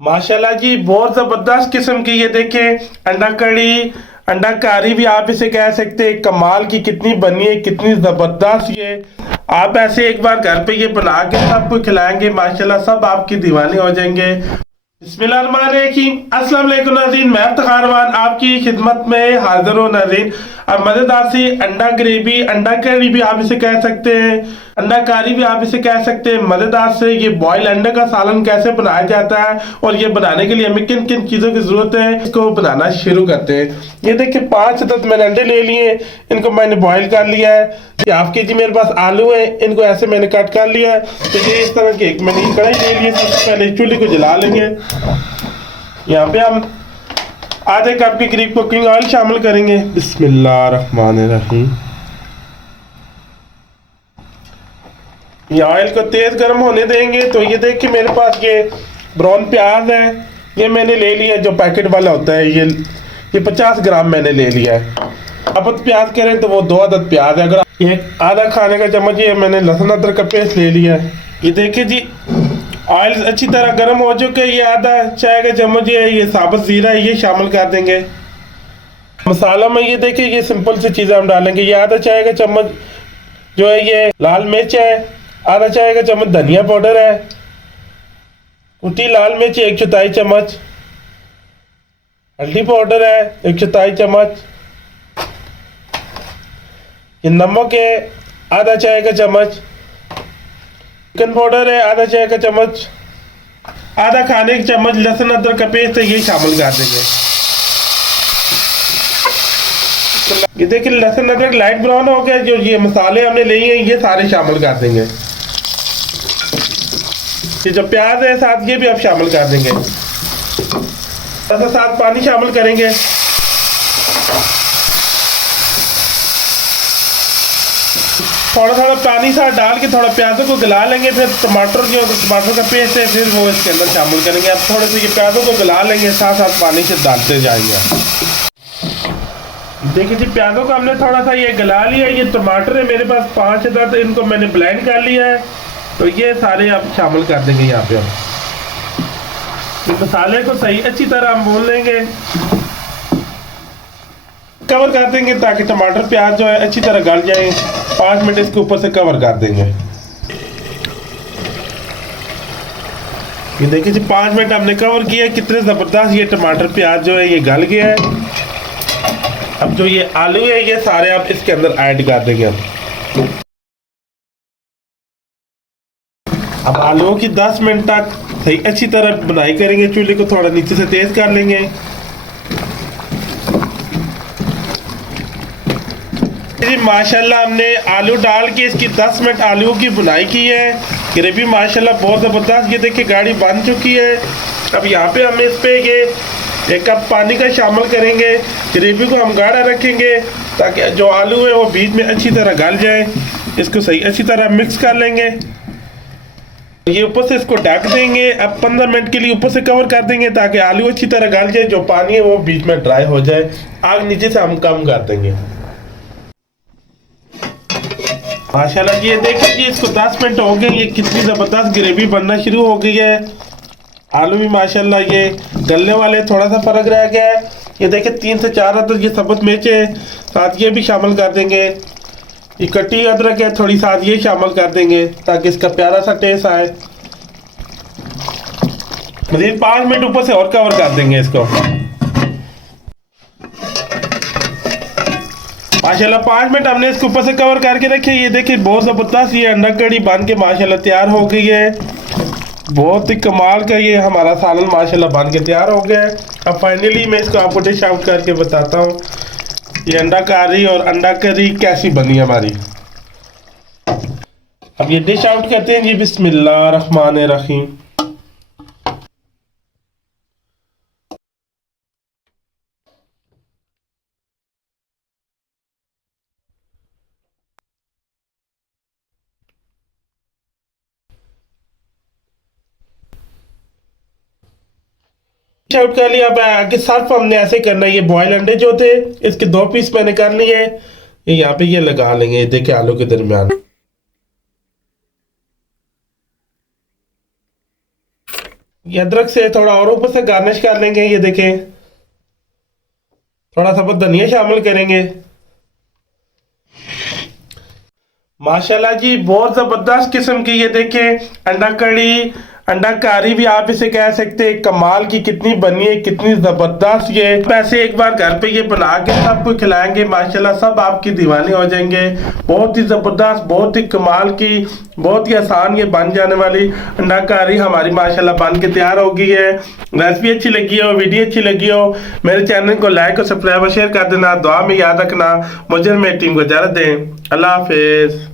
माशाल्लाह जी, बहुत जबरदस्त किस्म की ये देखें अंडा कड़ी, अंडा कारी भी आप इसे कह सकते हैं। कमाल की कितनी बनी है, कितनी जबरदस्त ये। आप ऐसे एक बार घर पे ये बना के सबको खिलाएंगे, माशाल्लाह सब आपके दीवाने हो जाएंगे। बिस्मिल्लाहिर्रहमानिर्रहीम। अस्सलाम वालेकुम नाज़रीन, मैं इफ्तिखार खान आपकी खिदमत में हाजिर हूँ नाज़रीन। अब मज़ेदार सी अंडा ग्रेवी, अंडा करी भी आप इसे कह सकते हैं, अंडा कारी भी आप इसे कह सकते हैं। मज़ेदार से ये बॉयल अंडे का सालन कैसे बनाया जाता है और ये बनाने के लिए हमें किन किन चीज़ों की ज़रूरत है, इसको बनाना शुरू करते हैं। ये देखिए 5 अदद मैंने अंडे ले लिए, इनको मैंने बॉयल कर लिया है। ये हाफ के जी मेरे पास आलू है, इनको ऐसे मैंने कट कर लिया है। तो ये इस तरह की मैंने ये कढ़ाई ले ली है। सबसे पहले चूल्हे को जला लेंगे। यहाँ पे हम आधे कप के करीब कुकिंग ऑयल शामिल करेंगे। बिस्मिल्लाहिर्रहमानिर्रहीम। ये ऑयल को तेज गर्म होने देंगे। तो ये देखिए मेरे पास ये ब्राउन प्याज है, ये मैंने ले लिया जो पैकेट वाला होता है। ये 50 ग्राम मैंने ले लिया है। अब प्याज करें तो वो 2 अदद प्याज है। अगर ये आधा खाने का चम्मच ये मैंने लहसुन अदरक का पेस्ट ले लिया है। ये देखिए जी ऑयल अच्छी तरह गर्म हो चुके। ये आधा चाय का चम्मच ये साबुत जीरा है, ये शामिल कर देंगे। मसाला में ये देखिए ये सिंपल सी चीज़ें हम डालेंगे। ये आधा चाय का चम्मच जो है ये लाल मिर्च है, आधा चाय का चम्मच धनिया पाउडर है, कुटी लाल मिर्च 1/4 चम्मच, हल्दी पाउडर है 1/4 चम्मच, ये नमक है आधा चाय का चम्मच, चिकन पाउडर है आधा चाय का चम्मच, आधा खाने का चम्मच लहसुन अदरक का पेस्ट है, ये शामिल कर देंगे। ये देखिए लहसुन अदरक लाइट ब्राउन हो गया। जो ये मसाले हमने लिए हैं ये सारे शामिल कर देंगे। ये जो प्याज है साथ ये भी आप शामिल कर देंगे। साथ पानी शामिल करेंगे। थोड़ा थोड़ा पानी साथ डाल के थोड़ा प्याजों को गला लेंगे। फिर टमाटर का पेस्ट है फिर वो इसके अंदर शामिल करेंगे। अब थोड़े से ये प्याजों को गला लेंगे, साथ साथ पानी से डालते जाएंगे। देखिए जी प्याजों को हमने थोड़ा सा ये गला लिया। ये टमाटर है मेरे पास 5 अदद, इनको मैंने ब्लेंड कर लिया है। तो ये सारे आप शामिल कर देंगे। यहाँ पे हम मसाले को सही अच्छी तरह हम भून लेंगे, कवर कर देंगे ताकि टमाटर प्याज जो है अच्छी तरह गल जाए। 5 मिनट इसके ऊपर से कवर कर देंगे। ये देखिए जी 5 मिनट हमने कवर किया। कितने ज़बरदस्त ये टमाटर प्याज जो है ये गल गया है। अब जो ये आलू है ये सारे आप इसके अंदर ऐड कर देंगे। अब आलूओं की 10 मिनट तक सही अच्छी तरह बुनाई करेंगे। चूल्हे को थोड़ा नीचे से तेज कर लेंगे। जी माशाल्लाह हमने आलू डाल के इसकी 10 मिनट आलू की बुनाई की है। ग्रेवी माशाल्लाह बहुत ज़बरदस्त ये देखिए गाढ़ी बन चुकी है। अब यहाँ पे हम इस पे ये 1 कप पानी का शामिल करेंगे। ग्रेवी को हम गाढ़ा रखेंगे ताकि जो आलू है वो बीच में अच्छी तरह गल जाए। इसको सही अच्छी तरह मिक्स कर लेंगे। ये ऊपर से इसको ढक देंगे। अब 15 मिनट के लिए ऊपर से कवर कर देंगे ताकि आलू अच्छी तरह गल जाए, जो पानी है वो बीच में ड्राई हो जाए। आग नीचे से हम कम कर देंगे। माशाल्लाह ये देखिए जी इसको 10 मिनट हो गए। ये कितनी ज़बरदस्त ग्रेवी बनना शुरू हो गई है। आलू भी माशाल्लाह ये गलने वाले, थोड़ा सा फर्क रह गया है। ये देखिए 3 से 4 अदरक ये सबूत मिर्च है, साथ ये भी शामिल कर देंगे। ये कटी अदरक है थोड़ी, साथ ये शामिल कर देंगे ताकि इसका प्यारा सा टेस्ट आए। मज़ीद 5 मिनट ऊपर से और कवर कर देंगे इसको। माशाल्लाह 5 मिनट हमने इसके ऊपर से कवर करके रखे। ये देखिए बहुत ज़बरदस्त ये अंडा कड़ी बन के माशाल्लाह तैयार हो गई है। बहुत ही कमाल का ये हमारा सालन माशाल्लाह बन के तैयार हो गया है। अब फाइनली मैं इसको आपको डिश आउट करके बताता हूँ ये अंडा कारी और अंडा करी कैसी बनी हमारी। अब ये डिश आउट करते हैं जी। बिस्मिल्लाहिर्रहमानिर्रहीम। आउट कर लिया। अब आगे सर्फ हमने ऐसे करना है। ये बॉयल अंडे जो थे इसके 2 पीस मैंने कर लिए। ये यहाँ पे ये लगा लेंगे। ये देखिए आलू के दरमियान। ये अदरक से थोड़ा और ऊपर से गार्निश कर लेंगे। ये देखें, थोड़ा सा धनिया शामिल करेंगे। माशाल्लाह जी, बहुत जबरदस्त किस्म की ये देखें अंडा कड़ी, अंडा कारी भी आप इसे कह सकते हैं। कमाल की कितनी बनी है, कितनी जबरदस्त। ये वैसे एक बार घर पे ये बना के सबको खिलाएंगे, माशाल्लाह सब आपकी दीवाने हो जाएंगे। बहुत ही जबरदस्त, बहुत ही कमाल की, बहुत ही आसान ये बन जाने वाली अंडा कारी हमारी माशाल्लाह बन के तैयार हो गई है। रेसिपी अच्छी लगी हो, वीडियो अच्छी लगी हो, मेरे चैनल को लाइक और सब्सक्राइब और शेयर कर देना। दुआ में याद रखना। मुझे मेरी टीम को इजाजत दें। अल्लाह हाफिज।